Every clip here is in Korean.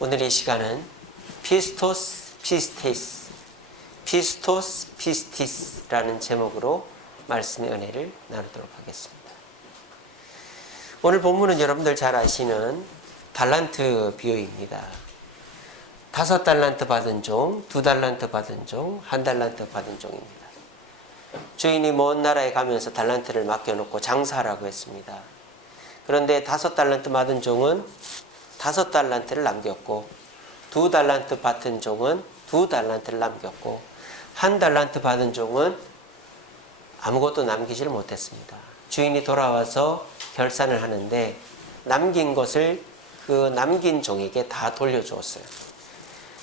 오늘 이 시간은 피스토스 피스티스라는 제목으로 말씀의 은혜를 나누도록 하겠습니다. 오늘 본문은 여러분들 잘 아시는 달란트 비유입니다. 5달란트 받은 종, 2달란트 받은 종, 1달란트 받은 종입니다. 주인이 먼 나라에 가면서 달란트를 맡겨놓고 장사하라고 했습니다. 그런데 5달란트 받은 종은 5달란트를 남겼고, 2달란트 받은 종은 2달란트를 남겼고, 1달란트 받은 종은 아무것도 남기질 못했습니다. 주인이 돌아와서 결산을 하는데 남긴 것을 그 남긴 종에게 다 돌려주었어요.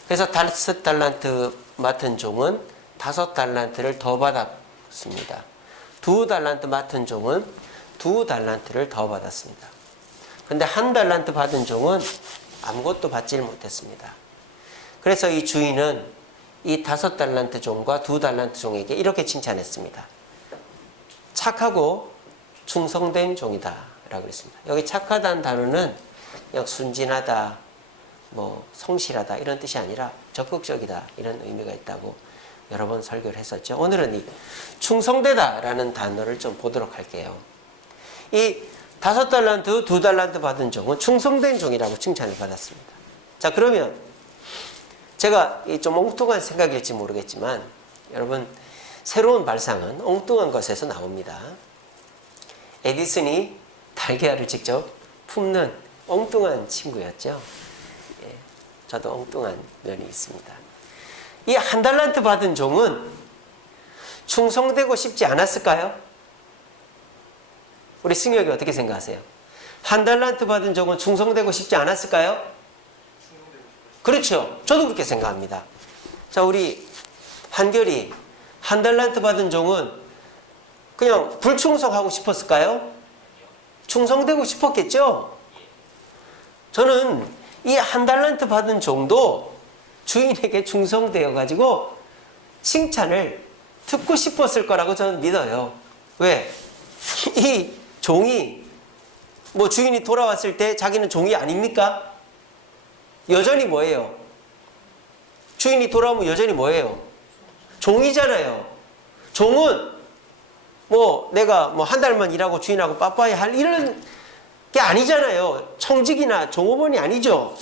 그래서 5달란트 맡은 종은 5달란트를 더 받았습니다. 2달란트 맡은 종은 2달란트를 더 받았습니다. 그런데 1달란트 받은 종은 아무것도 받지 못했습니다. 그래서 이 주인은 이 5달란트 종과 2달란트 종에게 이렇게 칭찬했습니다. 착하고 충성된 종이다 라고 했습니다. 여기 착하다는 단어는 그냥 순진하다, 성실하다 이런 뜻이 아니라 적극적이다 이런 의미가 있다고 여러 번 설교를 했었죠. 오늘은 이 충성되다 라는 단어를 좀 보도록 할게요. 이 5달란트, 2달란트 받은 종은 충성된 종이라고 칭찬을 받았습니다. 자, 그러면 제가 좀 엉뚱한 생각일지 모르겠지만 여러분, 새로운 발상은 엉뚱한 것에서 나옵니다. 에디슨이 달걀을 직접 품는 엉뚱한 친구였죠. 저도 엉뚱한 면이 있습니다. 이 1달란트 받은 종은 충성되고 싶지 않았을까요? 우리 승혁이 어떻게 생각하세요? 1달란트 받은 종은 충성되고 싶지 않았을까요? 그렇죠. 저도 그렇게 생각합니다. 자, 우리 한결이 1달란트 받은 종은 그냥 불충성하고 싶었을까요? 충성되고 싶었겠죠? 저는 이 1달란트 받은 종도 주인에게 충성되어 가지고 칭찬을 듣고 싶었을 거라고 저는 믿어요. 왜? 이 종이 주인이 돌아왔을 때 자기는 종이 아닙니까? 여전히 뭐예요? 주인이 돌아오면 여전히 뭐예요? 종이잖아요. 종은 내가 한 달만 일하고 주인하고 빠빠이 할 이런 게 아니잖아요. 청직이나 종업원이 아니죠.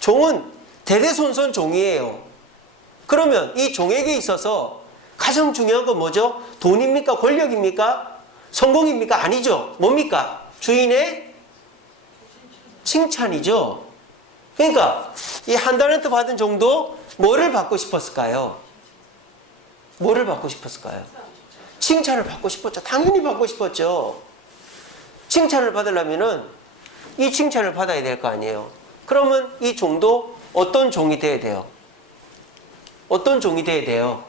종은 대대손손 종이에요. 그러면 이 종에게 있어서 가장 중요한 건 뭐죠? 돈입니까? 권력입니까? 성공입니까? 아니죠. 뭡니까? 주인의 칭찬이죠. 그러니까 이 1달란트 받은 종도 뭐를 받고 싶었을까요? 뭐를 받고 싶었을까요? 칭찬을 받고 싶었죠. 당연히 받고 싶었죠. 칭찬을 받으려면은 이 칭찬을 받아야 될 거 아니에요. 그러면 이 종도 어떤 종이 돼야 돼요? 어떤 종이 돼야 돼요?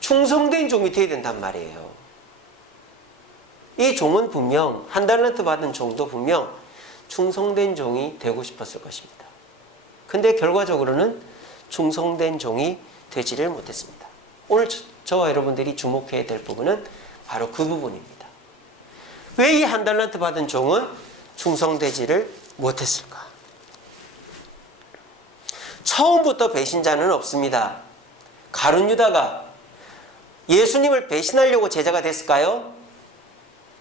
충성된 종이 돼야 된단 말이에요. 이 종은 분명 1달란트 받은 종도 분명 충성된 종이 되고 싶었을 것입니다. 근데 결과적으로는 충성된 종이 되지를 못했습니다. 오늘 저와 여러분들이 주목해야 될 부분은 바로 그 부분입니다. 왜 이 1달란트 받은 종은 충성되지를 못했을까? 처음부터 배신자는 없습니다. 가룟 유다가 예수님을 배신하려고 제자가 됐을까요?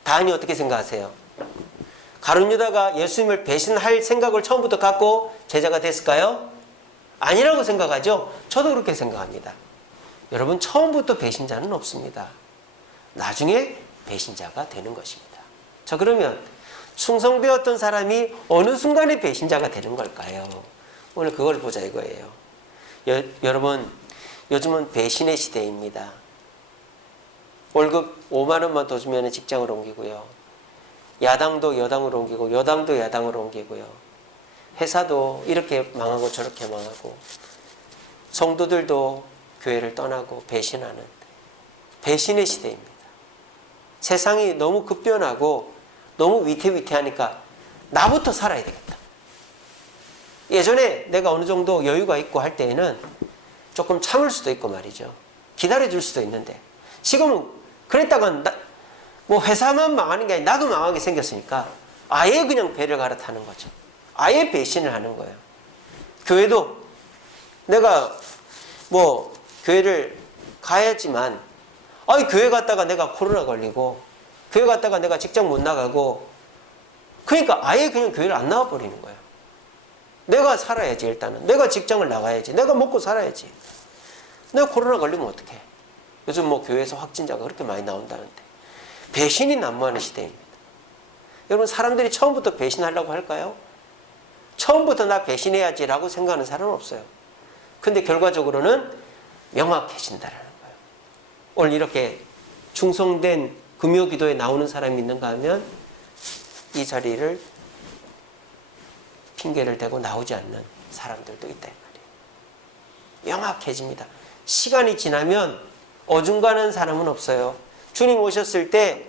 다은이 어떻게 생각하세요? 가룟 유다가 예수님을 배신할 생각을 처음부터 갖고 제자가 됐을까요? 아니라고 생각하죠? 저도 그렇게 생각합니다. 여러분, 처음부터 배신자는 없습니다. 나중에 배신자가 되는 것입니다. 자, 그러면 충성되었던 사람이 어느 순간에 배신자가 되는 걸까요? 오늘 그걸 보자 이거예요. 여러분, 요즘은 배신의 시대입니다. 월급 5만 원만 더 주면 직장을 옮기고요. 야당도 여당으로 옮기고 여당도 야당으로 옮기고요. 회사도 이렇게 망하고 저렇게 망하고 성도들도 교회를 떠나고 배신하는 배신의 시대입니다. 세상이 너무 급변하고 너무 위태위태하니까 나부터 살아야 되겠다. 예전에 내가 어느 정도 여유가 있고 할 때에는 조금 참을 수도 있고 말이죠. 기다려줄 수도 있는데 지금은 그랬다가 회사만 망하는 게 아니라 나도 망하게 생겼으니까 아예 그냥 배를 갈아타는 거죠. 아예 배신을 하는 거예요. 교회도 내가 뭐 교회를 가야지만 교회 갔다가 내가 코로나 걸리고 교회 갔다가 내가 직장 못 나가고 그러니까 아예 그냥 교회를 안 나와버리는 거야. 내가 살아야지 일단은. 내가 직장을 나가야지. 내가 먹고 살아야지. 내가 코로나 걸리면 어떡해. 요즘 뭐 교회에서 확진자가 그렇게 많이 나온다는데. 배신이 난무하는 시대입니다. 여러분 사람들이 처음부터 배신하려고 할까요? 처음부터 나 배신해야지라고 생각하는 사람은 없어요. 근데 결과적으로는 명확해진다는 거예요. 오늘 이렇게 충성된 금요기도에 나오는 사람이 있는가 하면 이 자리를 핑계를 대고 나오지 않는 사람들도 있다 이 말이에요. 명확해집니다. 시간이 지나면 어중간한 사람은 없어요. 주님 오셨을 때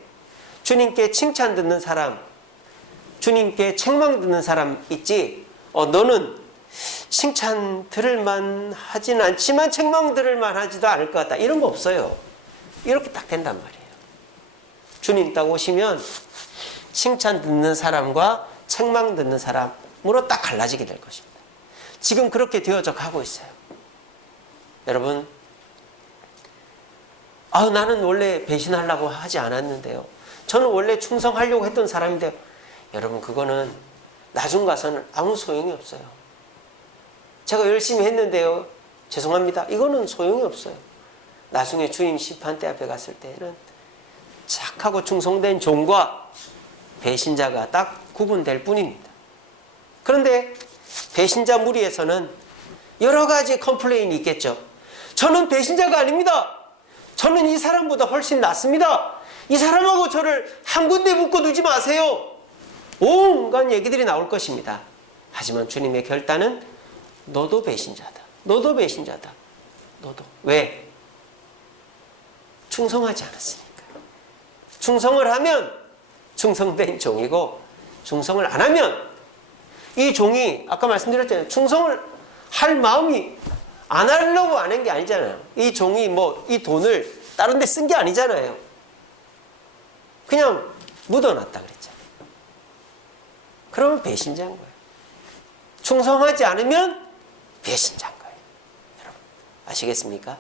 주님께 칭찬 듣는 사람, 주님께 책망 듣는 사람 있지. 너는 칭찬 들을만 하진 않지만 책망 들을만 하지도 않을 것 같다. 이런 거 없어요. 이렇게 딱 된단 말이에요. 주님 딱 오시면 칭찬 듣는 사람과 책망 듣는 사람으로 딱 갈라지게 될 것입니다. 지금 그렇게 되어져 가고 있어요. 여러분, 나는 원래 배신하려고 하지 않았는데요. 저는 원래 충성하려고 했던 사람인데요. 여러분, 그거는 나중 가서는 아무 소용이 없어요. 제가 열심히 했는데요. 죄송합니다. 이거는 소용이 없어요. 나중에 주님 심판대 앞에 갔을 때는 착하고 충성된 종과 배신자가 딱 구분될 뿐입니다. 그런데 배신자 무리에서는 여러 가지 컴플레인이 있겠죠. 저는 배신자가 아닙니다. 저는 이 사람보다 훨씬 낫습니다. 이 사람하고 저를 한 군데 묶어두지 마세요. 온갖 얘기들이 나올 것입니다. 하지만 주님의 결단은 너도 배신자다. 너도 배신자다. 너도. 왜? 충성하지 않았으니까. 충성을 하면 충성된 종이고 충성을 안 하면 이 종이 아까 말씀드렸잖아요. 충성을 할 마음이 안 하려고 안 한 게 아니잖아요. 이 종이 이 돈을 다른 데 쓴 게 아니잖아요. 그냥 묻어놨다 그랬잖아요. 그러면 배신자인 거예요. 충성하지 않으면 배신자인 거예요. 여러분 아시겠습니까?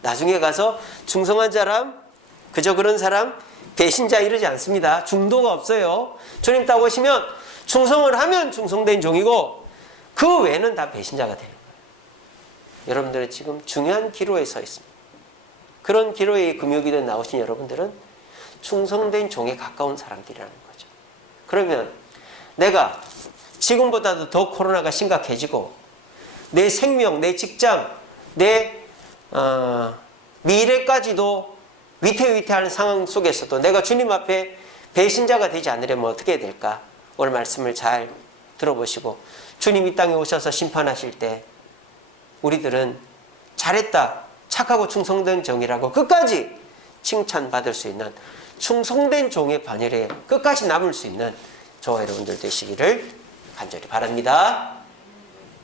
나중에 가서 충성한 사람, 그저 그런 사람 배신자 이러지 않습니다. 중도가 없어요. 주님 딱 오시면 충성을 하면 충성된 종이고 그 외에는 다 배신자가 되는 거예요. 여러분들은 지금 중요한 기로에 서 있습니다. 그런 기로에 금요기도에 나오신 여러분들은 충성된 종에 가까운 사람들이라는 거죠. 그러면 내가 지금보다도 더 코로나가 심각해지고 내 생명, 내 직장, 내 미래까지도 위태위태한 상황 속에서도 내가 주님 앞에 배신자가 되지 않으려면 어떻게 해야 될까? 오늘 말씀을 잘 들어보시고 주님 이 땅에 오셔서 심판하실 때 우리들은 잘했다, 착하고 충성된 종이라고 끝까지 칭찬받을 수 있는 충성된 종의 반열에 끝까지 남을 수 있는 저와 여러분들 되시기를 간절히 바랍니다.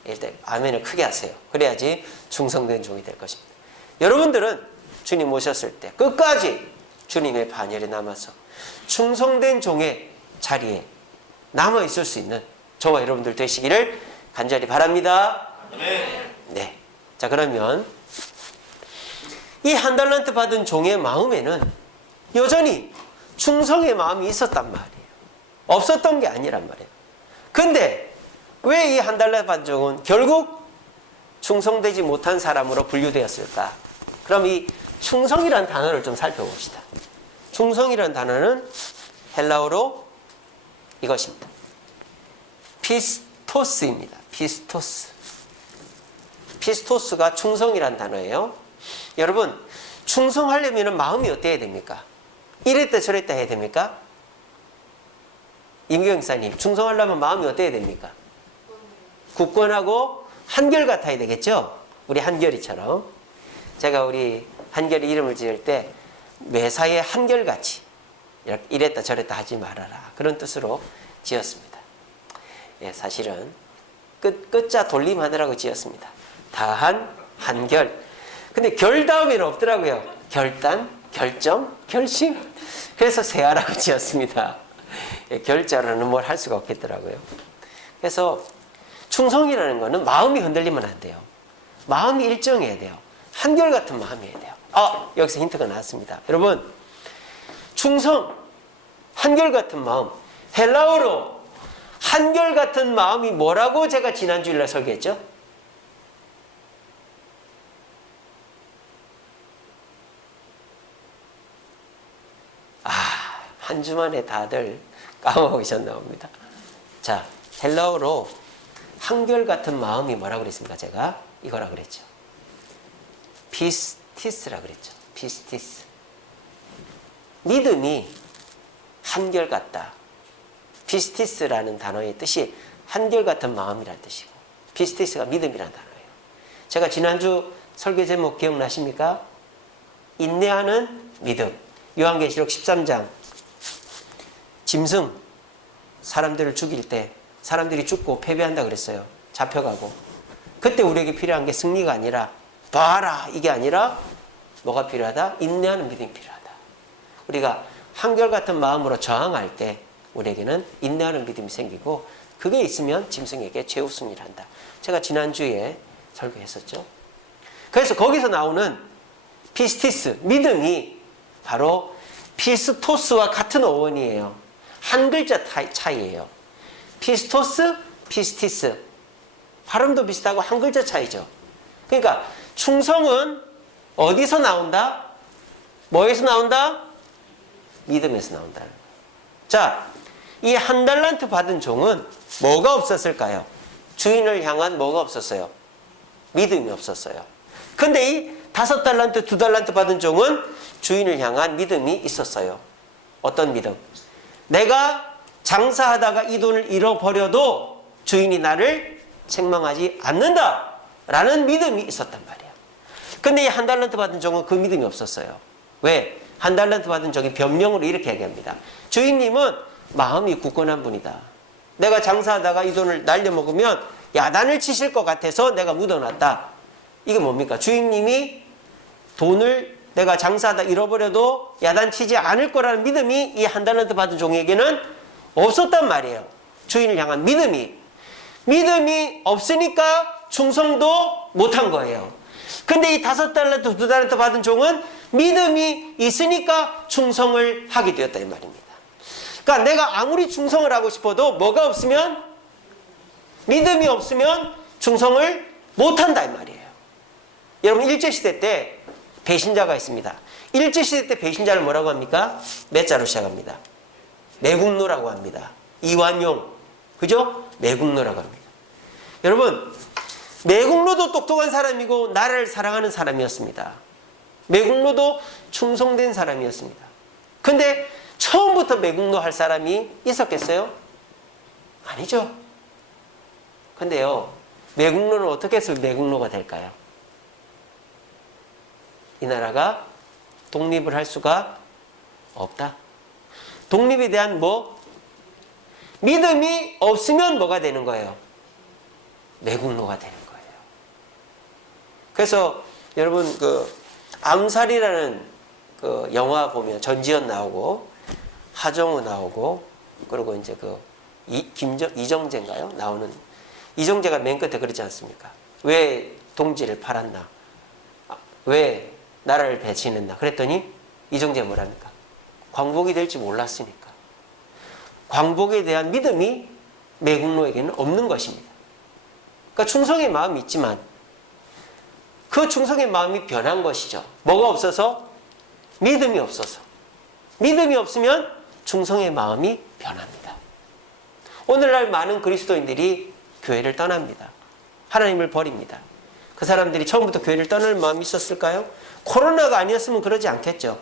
일단 아멘을 크게 하세요. 그래야지 충성된 종이 될 것입니다. 여러분들은 주님 오셨을 때 끝까지 주님의 반열에 남아서 충성된 종의 자리에 남아 있을 수 있는 저와 여러분들 되시기를 간절히 바랍니다. 네. 자, 그러면 이 한 달란트 받은 종의 마음에는 여전히 충성의 마음이 있었단 말이에요. 없었던 게 아니란 말이에요. 근데 왜 이 한 달란트 받은 종은 결국 충성되지 못한 사람으로 분류되었을까? 그럼 이 충성이라는 단어를 좀 살펴봅시다. 충성이라는 단어는 헬라어로 이것입니다. 피스토스입니다. 피스토스. 피스토스가 충성이라는 단어예요. 여러분, 충성하려면 마음이 어때야 됩니까? 이랬다 저랬다 해야 됩니까? 임경 목사님, 충성하려면 마음이 어때야 됩니까? 굳건하고 한결같아야 되겠죠? 우리 한결이처럼. 제가 우리 한결이 이름을 지을 때 매사에 한결같이 이랬다 저랬다 하지 말아라. 그런 뜻으로 지었습니다. 예, 사실은 끝자 돌림하느라고 지었습니다. 다한, 한결. 근데 결 다음에는 없더라고요. 결단, 결정, 결심. 그래서 세아라고 지었습니다. 예, 결자로는 뭘 할 수가 없겠더라고요. 그래서 충성이라는 거는 마음이 흔들리면 안 돼요. 마음이 일정해야 돼요. 한결같은 마음이어야 돼요. 여기서 힌트가 나왔습니다. 여러분, 충성, 한결같은 마음. 헬라어로 한결같은 마음이 뭐라고 제가 지난 주일날 설계했죠? 한 주 만에 다들 까먹으셨나 봅니다. 자, 헬라어로 한결같은 마음이 뭐라고 그랬습니까? 제가 이거라 그랬죠. 피스티스라 그랬죠. 피스티스. 믿음이 한결같다. 피스티스라는 단어의 뜻이 한결같은 마음이라는 뜻이고, 피스티스가 믿음이라는 단어예요. 제가 지난주 설교 제목 기억나십니까? 인내하는 믿음. 요한계시록 13장. 짐승, 사람들을 죽일 때 사람들이 죽고 패배한다 그랬어요. 잡혀가고. 그때 우리에게 필요한 게 승리가 아니라 봐라 이게 아니라 뭐가 필요하다? 인내하는 믿음이 필요하다. 우리가 한결같은 마음으로 저항할 때 우리에게는 인내하는 믿음이 생기고, 그게 있으면 짐승에게 최우승을 한다. 제가 지난주에 설교했었죠. 그래서 거기서 나오는 피스티스, 믿음이 바로 피스토스와 같은 어원이에요. 한 글자 차이예요. 피스토스, 피스티스. 발음도 비슷하고 한 글자 차이죠. 그러니까 충성은 어디서 나온다? 뭐에서 나온다? 믿음에서 나온다는 거예요. 자, 이 한 달란트 받은 종은 뭐가 없었을까요? 주인을 향한 뭐가 없었어요? 믿음이 없었어요. 근데 이 5달란트, 2달란트 받은 종은 주인을 향한 믿음이 있었어요. 어떤 믿음? 내가 장사하다가 이 돈을 잃어버려도 주인이 나를 책망하지 않는다 라는 믿음이 있었단 말이야. 근데 이 1달란트 받은 종은 그 믿음이 없었어요. 왜? 1달란트 받은 종이 변명으로 이렇게 얘기합니다. 주인님은 마음이 굳건한 분이다. 내가 장사하다가 이 돈을 날려먹으면 야단을 치실 것 같아서 내가 묻어놨다. 이게 뭡니까? 주인님이 돈을 내가 장사하다 잃어버려도 야단치지 않을 거라는 믿음이 이 1달란트 받은 종에게는 없었단 말이에요. 주인을 향한 믿음이. 믿음이 없으니까 충성도 못한 거예요. 근데 이 5달란트, 2달란트 받은 종은 믿음이 있으니까 충성을 하게 되었다 이 말입니다. 그러니까 내가 아무리 충성을 하고 싶어도 뭐가 없으면, 믿음이 없으면 충성을 못한다 이 말이에요. 여러분, 일제시대 때 배신자가 있습니다. 일제시대 때 배신자를 뭐라고 합니까? 몇 자로 시작합니다. 매국노라고 합니다. 이완용, 그죠? 매국노라고 합니다. 여러분, 매국노도 똑똑한 사람이고 나라를 사랑하는 사람이었습니다. 매국노도 충성된 사람이었습니다. 근데 처음부터 매국노 할 사람이 있었겠어요? 아니죠. 근데요, 매국노는 어떻게 해서 매국노가 될까요? 이 나라가 독립을 할 수가 없다. 독립에 대한 믿음이 없으면 뭐가 되는 거예요? 매국노가 되는 거예요. 그래서 여러분, 암살이라는 영화 보면 전지현 나오고 하정우 나오고, 그리고 이제 이정재인가요? 나오는, 이정재가 맨 끝에 그러지 않습니까? 왜 동지를 팔았나? 왜 나라를 배신했나? 그랬더니 이정재가 뭐랍니까? 광복이 될지 몰랐으니까. 광복에 대한 믿음이 매국노에게는 없는 것입니다. 그러니까 충성의 마음이 있지만 그 충성의 마음이 변한 것이죠. 뭐가 없어서? 믿음이 없어서. 믿음이 없으면 충성의 마음이 변합니다. 오늘날 많은 그리스도인들이 교회를 떠납니다. 하나님을 버립니다. 그 사람들이 처음부터 교회를 떠날 마음이 있었을까요? 코로나가 아니었으면 그러지 않겠죠.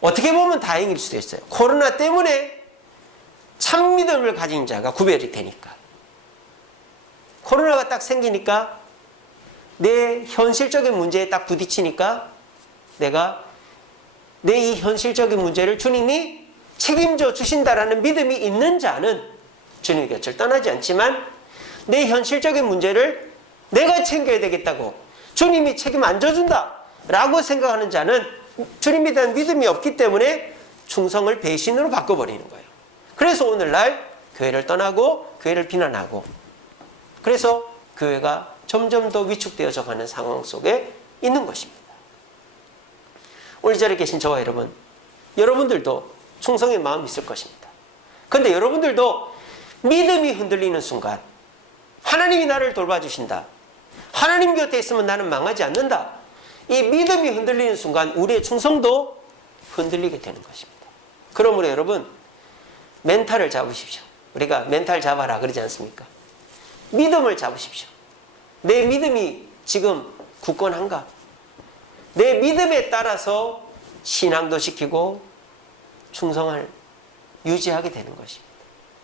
어떻게 보면 다행일 수도 있어요. 코로나 때문에 참 믿음을 가진 자가 구별이 되니까. 코로나가 딱 생기니까 내 현실적인 문제에 딱 부딪히니까 내가 내 이 현실적인 문제를 주님이 책임져 주신다라는 믿음이 있는 자는 주님의 곁을 떠나지 않지만, 내 현실적인 문제를 내가 챙겨야 되겠다고 주님이 책임 안 져준다 라고 생각하는 자는 주님에 대한 믿음이 없기 때문에 충성을 배신으로 바꿔버리는 거예요. 그래서 오늘날 교회를 떠나고 교회를 비난하고, 그래서 교회가 점점 더 위축되어져 가는 상황 속에 있는 것입니다. 오늘 이 자리에 계신 저와 여러분, 여러분들도 충성의 마음이 있을 것입니다. 그런데 여러분들도 믿음이 흔들리는 순간 하나님이 나를 돌봐주신다, 하나님 곁에 있으면 나는 망하지 않는다, 이 믿음이 흔들리는 순간 우리의 충성도 흔들리게 되는 것입니다. 그러므로 여러분, 멘탈을 잡으십시오. 우리가 멘탈 잡아라 그러지 않습니까? 믿음을 잡으십시오. 내 믿음이 지금 굳건한가? 내 믿음에 따라서 신앙도 지키고 충성을 유지하게 되는 것입니다.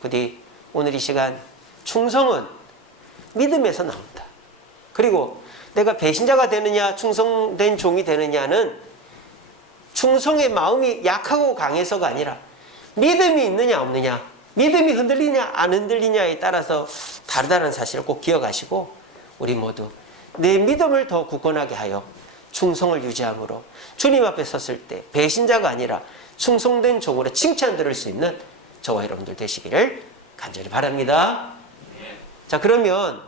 부디 오늘 이 시간 충성은 믿음에서 나온다. 그리고 내가 배신자가 되느냐 충성된 종이 되느냐는 충성의 마음이 약하고 강해서가 아니라 믿음이 있느냐 없느냐, 믿음이 흔들리냐 안 흔들리냐에 따라서 다르다는 사실을 꼭 기억하시고 우리 모두 내 믿음을 더 굳건하게 하여 충성을 유지함으로 주님 앞에 섰을 때 배신자가 아니라 충성된 종으로 칭찬 들을 수 있는 저와 여러분들 되시기를 간절히 바랍니다. 자, 그러면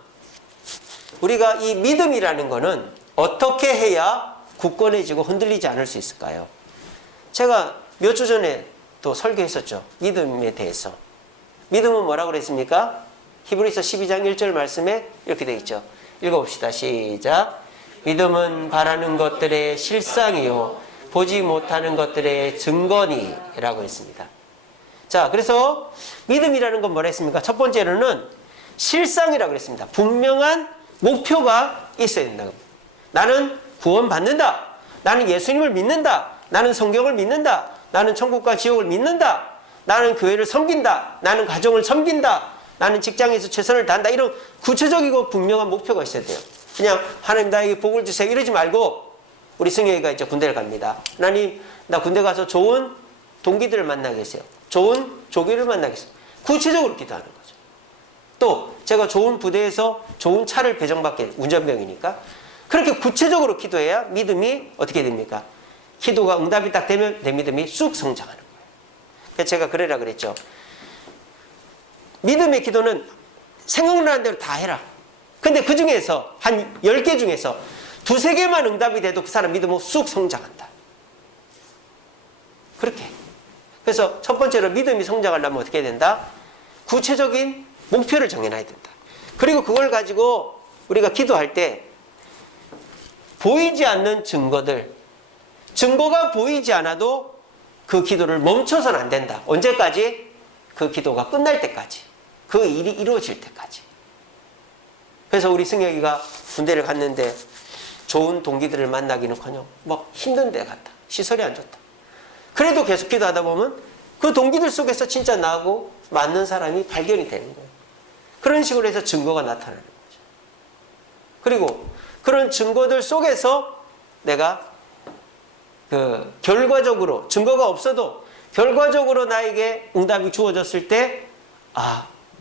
우리가 이 믿음이라는 거는 어떻게 해야 굳건해지고 흔들리지 않을 수 있을까요? 제가 몇 주 전에 또 설교했었죠. 믿음에 대해서. 믿음은 뭐라고 그랬습니까? 히브리서 12장 1절 말씀에 이렇게 되어 있죠. 읽어봅시다. 시작. 믿음은 바라는 것들의 실상이요 보지 못하는 것들의 증거니 라고 했습니다. 자, 그래서 믿음이라는 건 뭐라 했습니까? 첫 번째로는 실상이라고 그랬습니다. 분명한 목표가 있어야 된다. 나는 구원받는다. 나는 예수님을 믿는다. 나는 성경을 믿는다. 나는 천국과 지옥을 믿는다. 나는 교회를 섬긴다. 나는 가정을 섬긴다. 나는 직장에서 최선을 다한다. 이런 구체적이고 분명한 목표가 있어야 돼요. 그냥 하나님 나에게 복을 주세요 이러지 말고, 우리 승혁이가 이제 군대를 갑니다. 하나님 나 군대 가서 좋은 동기들을 만나겠어요. 좋은 조교를 만나겠어요. 구체적으로 기도하는 거죠. 또 제가 좋은 부대에서 좋은 차를 배정받게, 운전병이니까 그렇게 구체적으로 기도해야 믿음이 어떻게 됩니까? 기도가 응답이 딱 되면 내 믿음이 쑥 성장하는 거예요. 그래서 제가 그래라 그랬죠. 믿음의 기도는 생각나는 대로 다 해라. 근데 그 중에서 한 10개 중에서 2-3개만 응답이 돼도 그 사람 믿음은 쑥 성장한다. 그렇게. 그래서 첫 번째로 믿음이 성장하려면 어떻게 해야 된다? 구체적인 목표를 정해놔야 된다. 그리고 그걸 가지고 우리가 기도할 때 보이지 않는 증거가 보이지 않아도 그 기도를 멈춰서는 안 된다. 언제까지? 그 기도가 끝날 때까지. 그 일이 이루어질 때까지. 그래서 우리 승혁이가 군대를 갔는데 좋은 동기들을 만나기는커녕 막 힘든 데 갔다. 시설이 안 좋다. 그래도 계속 기도하다 보면 그 동기들 속에서 진짜 나하고 맞는 사람이 발견이 되는 거예요. 그런 식으로 해서 증거가 나타나는 거죠. 그리고 그런 증거들 속에서 내가 결과적으로 증거가 없어도 결과적으로 나에게 응답이 주어졌을 때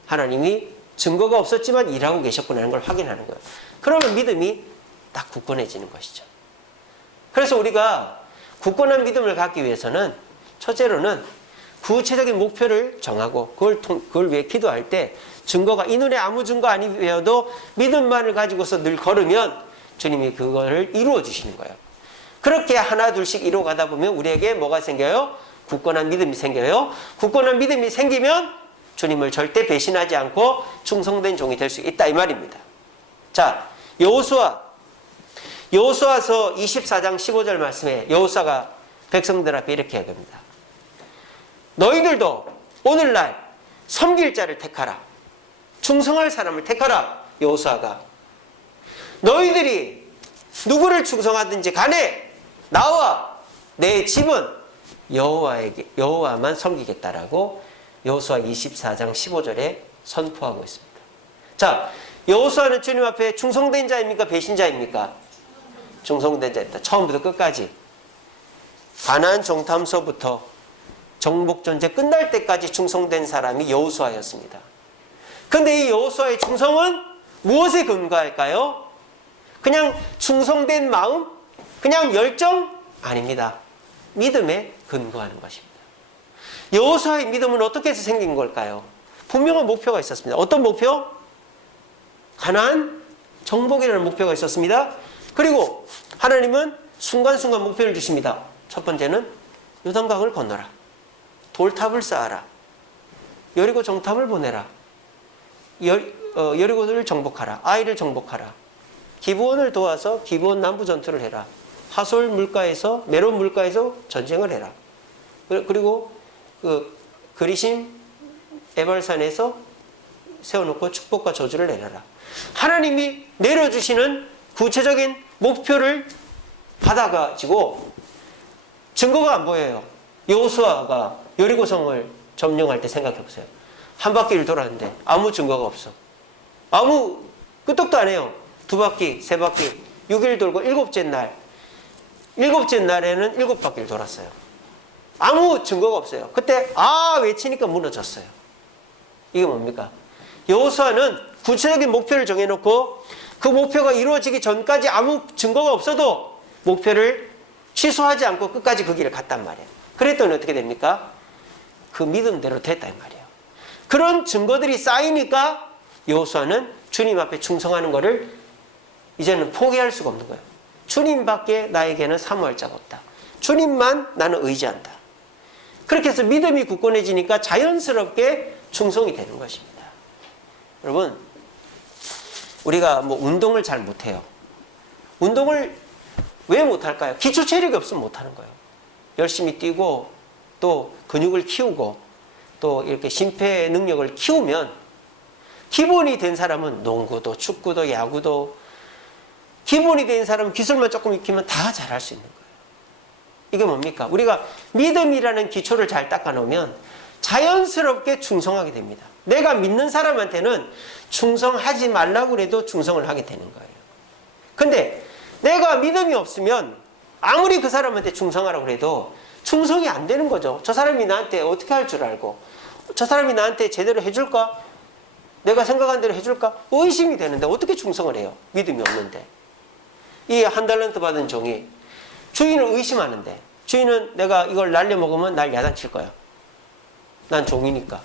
하나님이 증거가 없었지만 일하고 계셨구나 하는 걸 확인하는 거예요. 그러면 믿음이 딱 굳건해지는 것이죠. 그래서 우리가 굳건한 믿음을 갖기 위해서는 첫째로는 구체적인 목표를 정하고 그걸 위해 기도할 때 증거가 이 눈에 아무 증거 아니어도 믿음만을 가지고서 늘 걸으면 주님이 그거를 이루어 주시는 거예요. 그렇게 하나 둘씩 이루어가다 보면 우리에게 뭐가 생겨요? 굳건한 믿음이 생겨요. 굳건한 믿음이 생기면 주님을 절대 배신하지 않고 충성된 종이 될 수 있다 이 말입니다. 자, 여호수아서 24장 15절 말씀에 여호수아가 백성들 앞에 이렇게 얘기합니다. 너희들도 오늘날 섬길 자를 택하라. 충성할 사람을 택하라. 여호수아가 너희들이 누구를 충성하든지 간에 나와 내 집은 여호와만 섬기겠다라고 여호수아 24장 15절에 선포하고 있습니다. 자, 여호수아는 주님 앞에 충성된 자입니까? 배신자입니까? 충성된 자입니다. 처음부터 끝까지. 가나안 정탐서부터 정복전쟁 끝날 때까지 충성된 사람이 여호수아였습니다. 그런데 이 여호수아의 충성은 무엇에 근거할까요? 그냥 충성된 마음? 그냥 열정? 아닙니다. 믿음에 근거하는 것입니다. 여호수아의 믿음은 어떻게 해서 생긴 걸까요? 분명한 목표가 있었습니다. 어떤 목표? 가나안 정복이라는 목표가 있었습니다. 그리고 하나님은 순간순간 목표를 주십니다. 첫 번째는 요단강을 건너라. 돌탑을 쌓아라. 여리고 정탐을 보내라. 여리고를 정복하라. 아이를 정복하라. 기브온을 도와서 기브온 남부 전투를 해라. 하솔 물가에서 메론 물가에서 전쟁을 해라. 그리고 그 그리심 에발산에서 세워놓고 축복과 저주를 내려라. 하나님이 내려주시는 구체적인 목표를 받아가지고 증거가 안 보여요. 여호수아가 여리고성을 점령할 때 생각해 보세요. 한 바퀴를 돌았는데 아무 증거가 없어. 아무 끄떡도 안 해요. 2바퀴, 3바퀴, 6일 돌고 일곱째 날에는 7바퀴를 돌았어요. 아무 증거가 없어요. 그때 외치니까 무너졌어요. 이게 뭡니까? 여호수아는 구체적인 목표를 정해놓고 그 목표가 이루어지기 전까지 아무 증거가 없어도 목표를 취소하지 않고 끝까지 그 길을 갔단 말이에요. 그랬더니 어떻게 됩니까? 그 믿음대로 됐다 이 말이에요. 그런 증거들이 쌓이니까 여호수아는 주님 앞에 충성하는 것을 이제는 포기할 수가 없는 거예요. 주님밖에 나에게는 사모할 자가 없다. 주님만 나는 의지한다. 그렇게 해서 믿음이 굳건해지니까 자연스럽게 충성이 되는 것입니다. 여러분, 우리가 운동을 잘 못해요. 운동을 왜 못할까요? 기초 체력이 없으면 못하는 거예요. 열심히 뛰고 또 근육을 키우고 또 이렇게 심폐 능력을 키우면 기본이 된 사람은 농구도 축구도 야구도 기본이 된 사람은 기술만 조금 익히면 다 잘할 수 있는 거예요. 이게 뭡니까? 우리가 믿음이라는 기초를 잘 닦아놓으면 자연스럽게 충성하게 됩니다. 내가 믿는 사람한테는 충성하지 말라고 해도 충성을 하게 되는 거예요. 근데 내가 믿음이 없으면 아무리 그 사람한테 충성하라고 해도 충성이 안 되는 거죠. 저 사람이 나한테 어떻게 할 줄 알고 저 사람이 나한테 제대로 해줄까? 내가 생각한 대로 해줄까? 의심이 되는데 어떻게 충성을 해요? 믿음이 없는데. 이 한 달란트 받은 종이 주인을 의심하는데 주인은 내가 이걸 날려먹으면 날 야단칠 거야. 난 종이니까.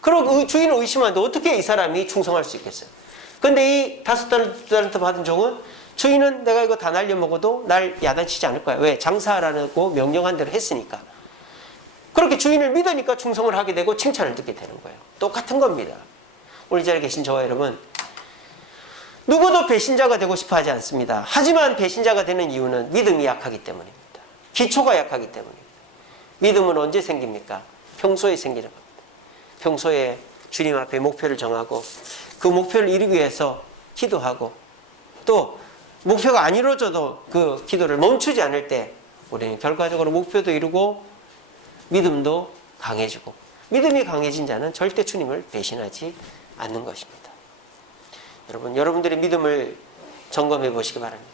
그리고 주인을 의심하는데 어떻게 이 사람이 충성할 수 있겠어요? 근데 이 5달란트 받은 종은 주인은 내가 이거 다 날려먹어도 날 야단치지 않을 거야. 왜? 장사하라고 명령한 대로 했으니까. 그렇게 주인을 믿으니까 충성을 하게 되고 칭찬을 듣게 되는 거예요. 똑같은 겁니다. 오늘 이 자리에 계신 저와 여러분, 누구도 배신자가 되고 싶어 하지 않습니다. 하지만 배신자가 되는 이유는 믿음이 약하기 때문입니다. 기초가 약하기 때문입니다. 믿음은 언제 생깁니까? 평소에 생기는 겁니다. 평소에 주님 앞에 목표를 정하고 그 목표를 이루기 위해서 기도하고 또 목표가 안 이루어져도 그 기도를 멈추지 않을 때 우리는 결과적으로 목표도 이루고 믿음도 강해지고 믿음이 강해진 자는 절대 주님을 배신하지 않는 것입니다. 여러분, 여러분들의 믿음을 점검해 보시기 바랍니다.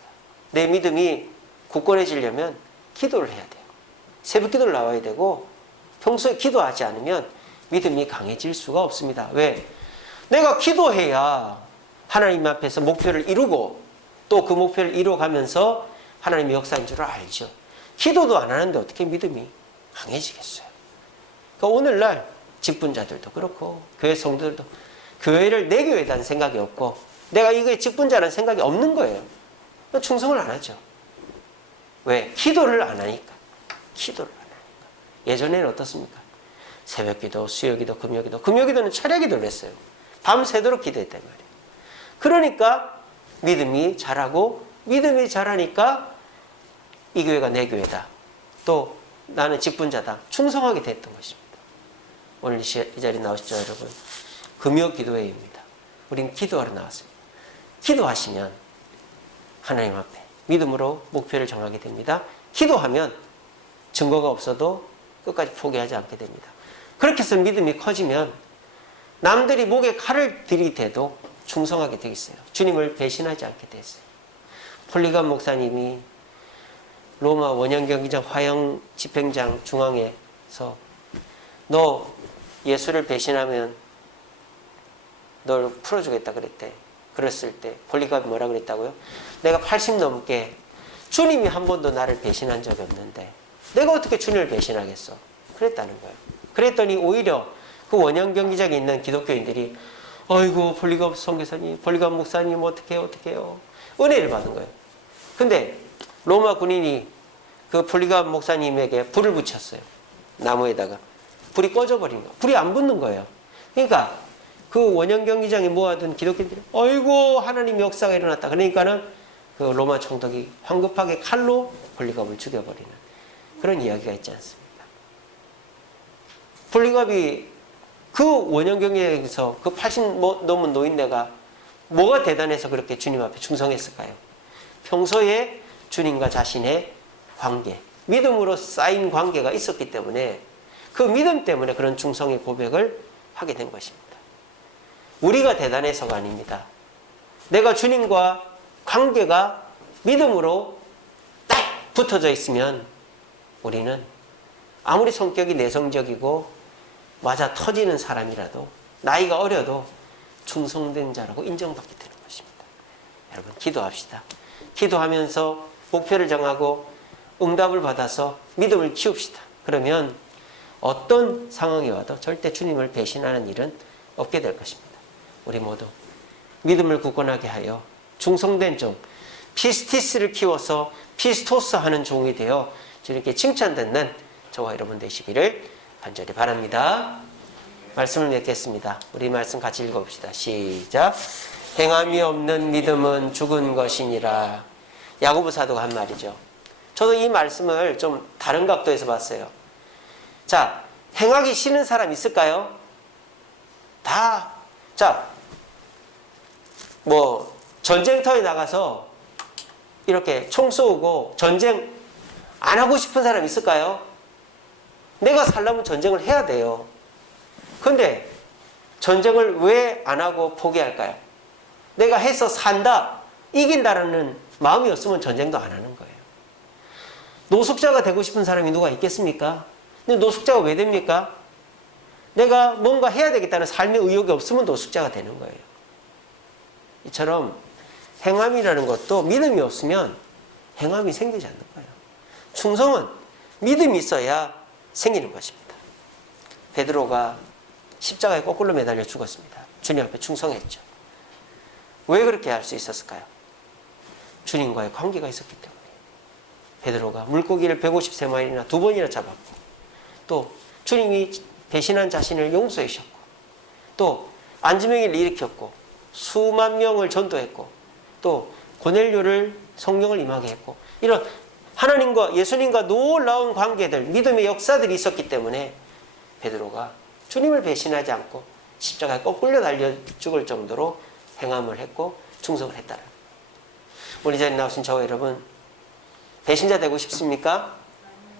내 믿음이 굳건해지려면 기도를 해야 돼요. 새벽 기도를 나와야 되고 평소에 기도하지 않으면 믿음이 강해질 수가 없습니다. 왜? 내가 기도해야 하나님 앞에서 목표를 이루고 또 그 목표를 이루어가면서 하나님의 역사인 줄 알죠. 기도도 안 하는데 어떻게 믿음이 강해지겠어요? 그러니까 오늘날 직분자들도 그렇고 교회 성도들도 교회를 내 교회라는 생각이 없고 내가 이거의 직분자라는 생각이 없는 거예요. 충성을 안 하죠. 왜? 기도를 안 하니까. 기도를 안 하니까. 예전에는 어떻습니까? 새벽기도, 수요기도, 금요기도. 금요기도는 철야기도를 했어요. 밤새도록 기도했단 말이에요. 그러니까 믿음이 자라고 믿음이 자라니까 이 교회가 내 교회다. 또 나는 직분자다. 충성하게 됐던 것입니다. 오늘 이 자리에 나오시죠, 여러분. 금요기도회입니다. 우린 기도하러 나왔습니다. 기도하시면 하나님 앞에 믿음으로 목표를 정하게 됩니다. 기도하면 증거가 없어도 끝까지 포기하지 않게 됩니다. 그렇게 해서 믿음이 커지면 남들이 목에 칼을 들이대도 충성하게 되겠어요. 주님을 배신하지 않게 됐어요. 폴리감 목사님이 로마 원형경기장 화형 집행장 중앙에서 너 예수를 배신하면 널 풀어주겠다 그랬대. 그랬을 때 폴리감이 뭐라 그랬다고요? 내가 80 넘게 주님이 한 번도 나를 배신한 적이 없는데 내가 어떻게 주님을 배신하겠어? 그랬다는 거예요. 그랬더니 오히려 그 원형 경기장에 있는 기독교인들이 아이고 폴리갑 선교사님, 폴리갑 목사님 어떡해요. 은혜를 받은 거예요. 근데 로마 군인이 그 폴리갑 목사님에게 불을 붙였어요. 나무에다가. 불이 꺼져버린 거예요. 불이 안 붙는 거예요. 그러니까 그 원형 경기장에 모아둔 기독교인들이 아이고 하나님의 역사가 일어났다. 그러니까는 그 로마 총독이 황급하게 칼로 폴리갑을 죽여버리는 그런 이야기가 있지 않습니까? 폴리갑이 그 원형 경기장에서 그 80 넘은 노인네가 뭐가 대단해서 그렇게 주님 앞에 충성했을까요? 평소에 주님과 자신의 관계, 믿음으로 쌓인 관계가 있었기 때문에 그 믿음 때문에 그런 충성의 고백을 하게 된 것입니다. 우리가 대단해서가 아닙니다. 내가 주님과 관계가 믿음으로 딱 붙어져 있으면 우리는 아무리 성격이 내성적이고 맞아 터지는 사람이라도 나이가 어려도 충성된 자라고 인정받게 되는 것입니다. 여러분 기도합시다. 기도하면서 목표를 정하고 응답을 받아서 믿음을 키웁시다. 그러면 어떤 상황이 와도 절대 주님을 배신하는 일은 없게 될 것입니다. 우리 모두 믿음을 굳건하게 하여 충성된 종, 피스티스를 키워서 피스토스 하는 종이 되어 주님께 칭찬듣는 저와 여러분 되시기를 간절히 바랍니다. 말씀을 맺겠습니다. 우리 말씀 같이 읽어봅시다. 시작. 행함이 없는 믿음은 죽은 것이니라. 야고보 사도가 한 말이죠. 저도 이 말씀을 좀 다른 각도에서 봤어요. 자, 행하기 싫은 사람 있을까요? 전쟁터에 나가서 이렇게 총 쏘고 전쟁 안 하고 싶은 사람 있을까요? 내가 살려면 전쟁을 해야 돼요. 근데 전쟁을 왜 안 하고 포기할까요? 내가 해서 산다, 이긴다라는 마음이 없으면 전쟁도 안 하는 거예요. 노숙자가 되고 싶은 사람이 누가 있겠습니까? 근데 노숙자가 왜 됩니까? 내가 뭔가 해야 되겠다는 삶의 의욕이 없으면 노숙자가 되는 거예요. 이처럼 행함이라는 것도 믿음이 없으면 행함이 생기지 않는 거예요. 충성은 믿음이 있어야 생기는 것입니다. 베드로가 십자가에 거꾸로 매달려 죽었습니다. 주님 앞에 충성했죠. 왜 그렇게 할 수 있었을까요? 주님과의 관계가 있었기 때문에. 베드로가 물고기를 153마리나 2번이나 잡았고, 또 주님이 배신한 자신을 용서해 주셨고, 또 안지명이를 일으켰고, 수만 명을 전도했고, 또 고넬료를 성령을 임하게 했고, 이런 하나님과 예수님과 놀라운 관계들, 믿음의 역사들이 있었기 때문에 베드로가 주님을 배신하지 않고 십자가에 거꾸로 달려 죽을 정도로 행함을 했고 충성을 했다는 거예요. 우리 자리에 나오신 저와 여러분, 배신자 되고 싶습니까?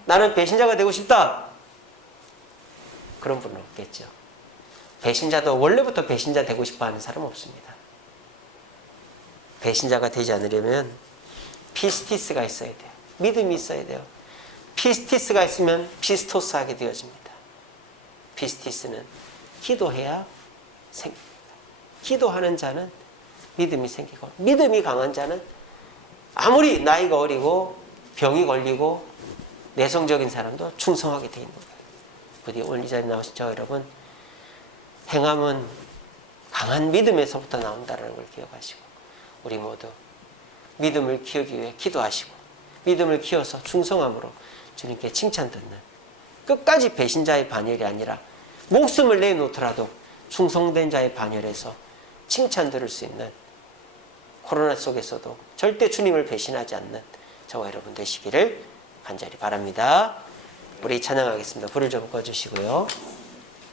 나는 배신자가 되고 싶다. 그런 분은 없겠죠. 배신자도 원래부터 배신자 되고 싶어 하는 사람은 없습니다. 배신자가 되지 않으려면 피스티스가 있어야 돼요. 믿음이 있어야 돼요. 피스티스가 있으면 피스토스하게 되어집니다. 피스티스는 기도해야 생깁니다. 기도하는 자는 믿음이 생기고, 믿음이 강한 자는 아무리 나이가 어리고 병이 걸리고 내성적인 사람도 충성하게 되어 있는 거예요. 부디 오늘 이 자리에 나오신 저 여러분, 행함은 강한 믿음에서부터 나온다는 걸 기억하시고, 우리 모두 믿음을 키우기 위해 기도하시고, 믿음을 키워서 충성함으로 주님께 칭찬 듣는, 끝까지 배신자의 반열이 아니라 목숨을 내놓더라도 충성된 자의 반열에서 칭찬 들을 수 있는, 코로나 속에서도 절대 주님을 배신하지 않는 저와 여러분 되시기를 간절히 바랍니다. 우리 찬양하겠습니다. 불을 좀 꺼주시고요.